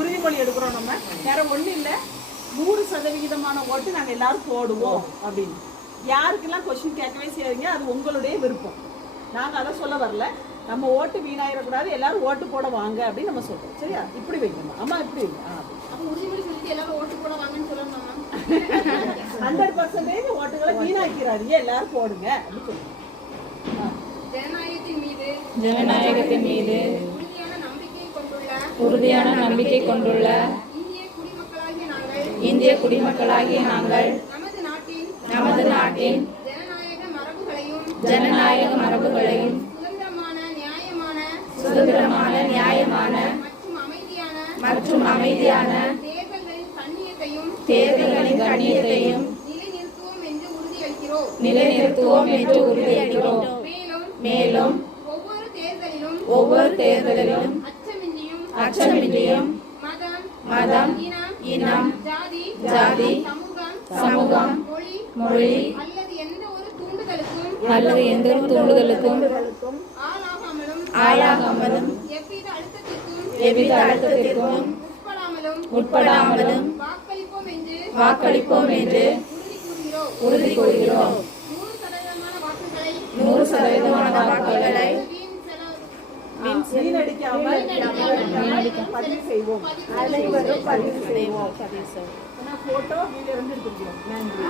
உறுதிமொழி எடுக்கிறோம். நம்ம வேற ஒண்ணும் இல்லை, 100% ஓட்டு நாங்க எல்லாரும் போடுவோம் அப்படின்னு. யாருக்கெல்லாம் கொஸ்டின் கேட்கவே செய்யாதீங்க, அது உங்களுடைய விருப்பம். நாங்க அதை சொல்ல வரல. நம்ம ஓட்டு வீணாயிடக்கூடாது, எல்லாரும் ஓட்டு போட வாங்க அப்படின்னு நம்ம சொல்றோம். சரியா? இப்படி வைக்கணும். அம்மா இப்படி வைங்க. உறுதிமொழி சொல்லிட்டு எல்லாரும் ஓட்டு போட வாங்கன்னு சொல்லணும். 100% ஓட்டுகளை வீணாக்கிறாதீங்க, எல்லாரும் போடுங்க அப்படின்னு சொல்லுங்க. ஜனநாயகத்தின் மீது உறுதியான நம்பிக்கை கொண்டுள்ள இந்திய குடிமக்களாகிய நாங்கள் நமது நாட்டின் ஜனநாயக மரபுகளையும் சுதந்திரமான நியாயமான மற்றும் அமைதியான தேர்தல்களின் கண்ணியத்தையும் நிலைநிறுத்துவோம் என்று உறுதியளிக்கிறோம். மேலும் ஒவ்வொரு தேர்தலிலும் அச்சமின்றியும் மதம், இனம், ஜாதி, சமூகம், மொழி அல்லது எந்த ஒரு தூண்டுதலுக்கும் ஆளாகாமலும் எவ்வித அழுத்தத்திற்கும் உட்படாமலும் வாக்களிப்போம் என்று உறுதி கூறுகிறோம். 100% வாக்குகளை வீணடிக்காமல் பதிவு செய்வோம். அனைவரும் பதிவு செய்வோம். போட்டோ வீடியோ வந்து எடுத்துக்கிறோம். நன்றி.